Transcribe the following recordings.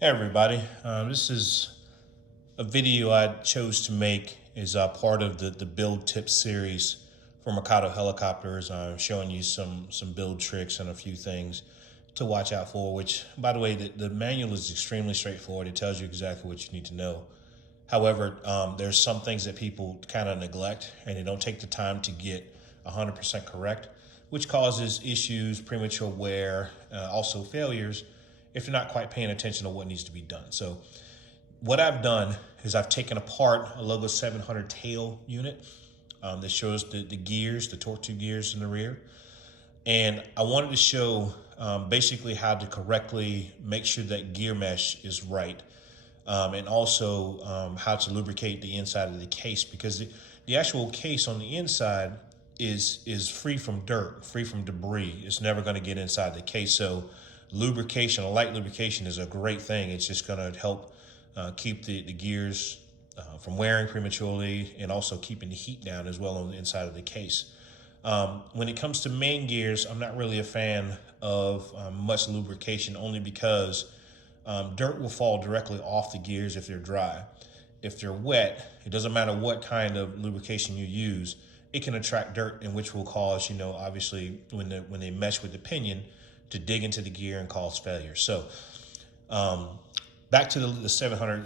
Hey everybody, this is a video I chose to make as part of the build tips series for Mikado helicopters. I'm showing you some build tricks and a few things to watch out for, which by the way, the manual is extremely straightforward. It tells you exactly what you need to know. However, there's some things that people kind of neglect and they don't take the time to get 100% correct, which causes issues, premature wear, also failures if you're not quite paying attention to what needs to be done. So what I've done is I've taken apart a Logo 700 tail unit that shows the gears, the torque tube gears in the rear. And I wanted to show basically how to correctly make sure that gear mesh is right. And also how to lubricate the inside of the case, because the actual case on the inside is free from dirt, free from debris. It's never going to get inside the case. So lubrication, a light lubrication is a great thing. It's just going to help keep the gears from wearing prematurely and also keeping the heat down as well on the inside of the case. When it comes to main gears, I'm not really a fan of much lubrication, only because dirt will fall directly off the gears if they're dry. If they're wet, it doesn't matter what kind of lubrication you use, it can attract dirt, and which will cause, obviously when they mesh with the pinion, to dig into the gear and cause failure. So back to the 700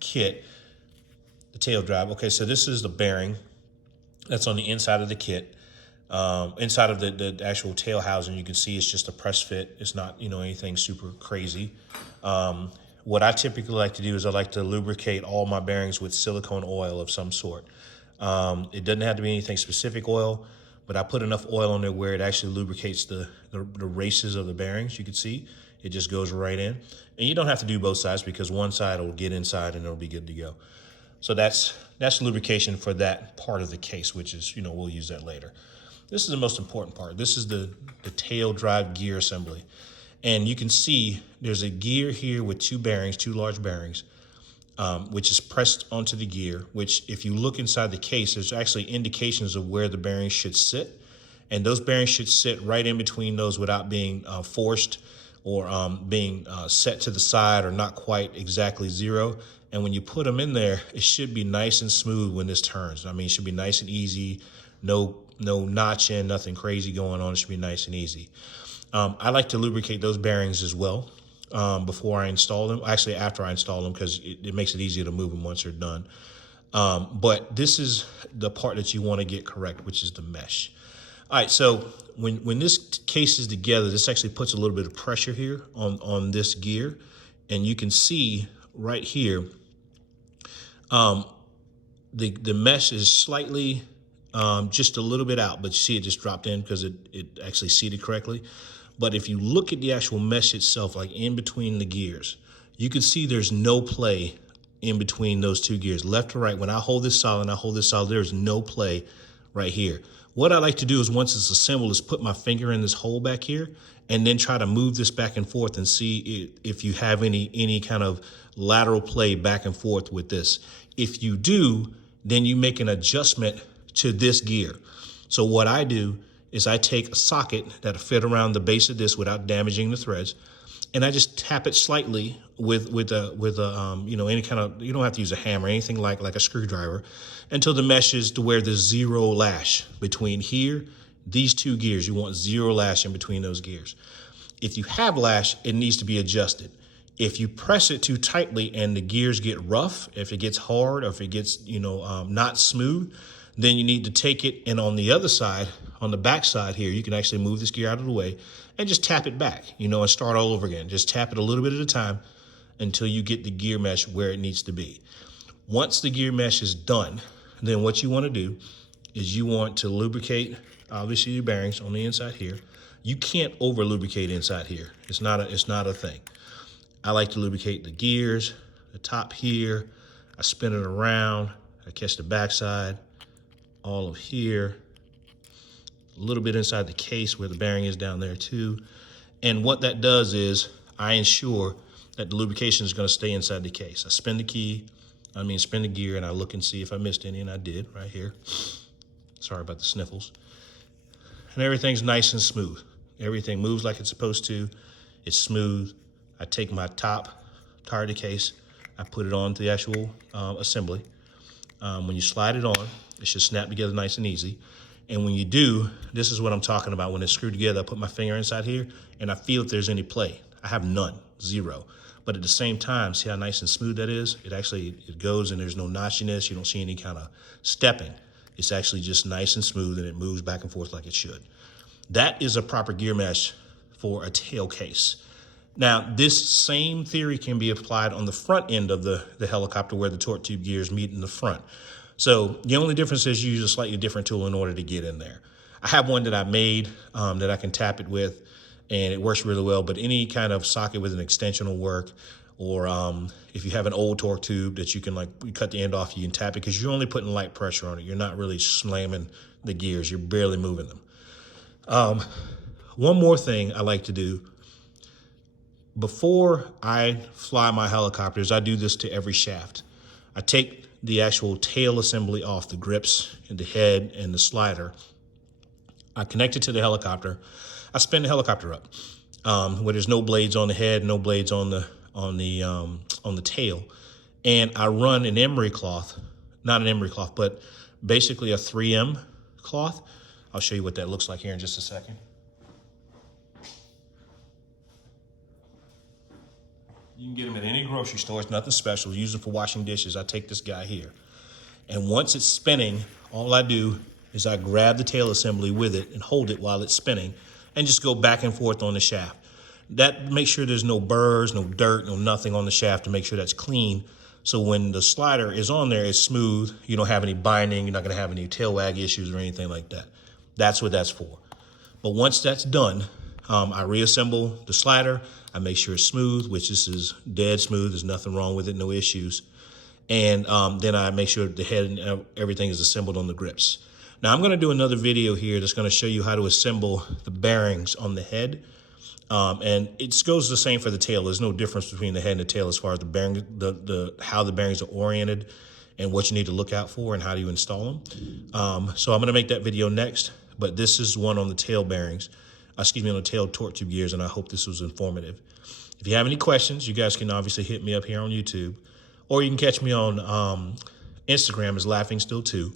kit, the tail drive. Okay, so this is the bearing that's on the inside of the kit. Inside of the actual tail housing, you can see it's just a press fit. It's not, anything super crazy. What I typically like to do is I like to lubricate all my bearings with silicone oil of some sort. It doesn't have to be anything specific oil, but I put enough oil on there where it actually lubricates the races of the bearings. You can see it just goes right in. And you don't have to do both sides, because one side will get inside and it'll be good to go. So that's lubrication for that part of the case, which is, we'll use that later. This is the most important part. This is the tail drive gear assembly. And you can see there's a gear here with two bearings, two large bearings, which is pressed onto the gear, which if you look inside the case, there's actually indications of where the bearings should sit. And those bearings should sit right in between those without being forced or being set to the side or not quite exactly zero. And when you put them in there, it should be nice and smooth when this turns. I mean, it should be nice and easy. No notching, nothing crazy going on. It should be nice and easy. I like to lubricate those bearings as well before I install them. Actually, after I install them, because it makes it easier to move them once they're done. But this is the part that you want to get correct, which is the mesh. All right, so when this case is together, this actually puts a little bit of pressure here on this gear. And you can see right here, the mesh is slightly just a little bit out, but you see it just dropped in because it actually seated correctly. But if you look at the actual mesh itself, like in between the gears, you can see there's no play in between those two gears, left to right. When I hold this solid and I hold this solid, there's no play right here. What I like to do is, once it's assembled, is put my finger in this hole back here and then try to move this back and forth and see if you have any kind of lateral play back and forth with this. If you do, then you make an adjustment to this gear. So what I do is I take a socket that'll fit around the base of this without damaging the threads, and I just tap it slightly with any kind of, you don't have to use a hammer, anything like a screwdriver, until the mesh is to where there's zero lash between here, these two gears. You want zero lash in between those gears. If you have lash, it needs to be adjusted. If you press it too tightly and the gears get rough, if it gets hard, or if it gets not smooth, then you need to take it, and on the other side, on the back side here, you can actually move this gear out of the way and just tap it back, and start all over again. Just tap it a little bit at a time until you get the gear mesh where it needs to be. Once the gear mesh is done, then what you want to do is you want to lubricate, obviously, your bearings on the inside here. You can't over lubricate inside here. It's not a thing. I like to lubricate the gears, the top here. I spin it around. I catch the backside, all of here, a little bit inside the case where the bearing is down there too. And what that does is I ensure that the lubrication is going to stay inside the case. I spin the gear, and I look and see if I missed any, and I did right here. Sorry about the sniffles. And everything's nice and smooth. Everything moves like it's supposed to. It's smooth. I take my top card case. I put it on the actual assembly. When you slide it on, it should snap together nice and easy. And when you do, this is what I'm talking about. When it's screwed together, I put my finger inside here and I feel if there's any play. I have none, zero. But at the same time, see how nice and smooth that is? It goes and there's no notchiness. You don't see any kind of stepping. It's actually just nice and smooth and it moves back and forth like it should. That is a proper gear mesh for a tail case. Now, this same theory can be applied on the front end of the helicopter where the torque tube gears meet in the front. So the only difference is you use a slightly different tool in order to get in there. I have one that I made that I can tap it with, and it works really well, but any kind of socket with an extension will work. Or if you have an old torque tube that you can you cut the end off, you can tap it because you're only putting light pressure on it. You're not really slamming the gears. You're barely moving them. One more thing I like to do before I fly my helicopters, I do this to every shaft. I take the actual tail assembly off, the grips and the head and the slider. I connect it to the helicopter. I spin the helicopter up where there's no blades on the head, no blades on the tail, and I run an emery cloth, not an emery cloth, but basically a 3M cloth. I'll show you what that looks like here in just a second. You can get them at any grocery store. It's nothing special. Use them for washing dishes. I take this guy here. And once it's spinning, all I do is I grab the tail assembly with it and hold it while it's spinning and just go back and forth on the shaft. That makes sure there's no burrs, no dirt, no nothing on the shaft to make sure that's clean. So when the slider is on there, it's smooth. You don't have any binding. You're not going to have any tail wag issues or anything like that. That's what that's for. But once that's done, I reassemble the slider. I make sure it's smooth, which this is dead smooth. There's nothing wrong with it, no issues. And then I make sure the head and everything is assembled on the grips. Now I'm going to do another video here that's going to show you how to assemble the bearings on the head. And it goes the same for the tail. There's no difference between the head and the tail as far as the bearing, how the bearings are oriented and what you need to look out for and how do you install them. So I'm going to make that video next, but this is one on the tail bearings. On the tail torque tube gears, and I hope this was informative. If you have any questions, you guys can obviously hit me up here on YouTube, or you can catch me on Instagram as LaughingStill2,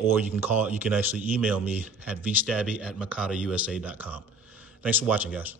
or you can actually email me at vstabby@mikadousa.com. Thanks for watching, guys.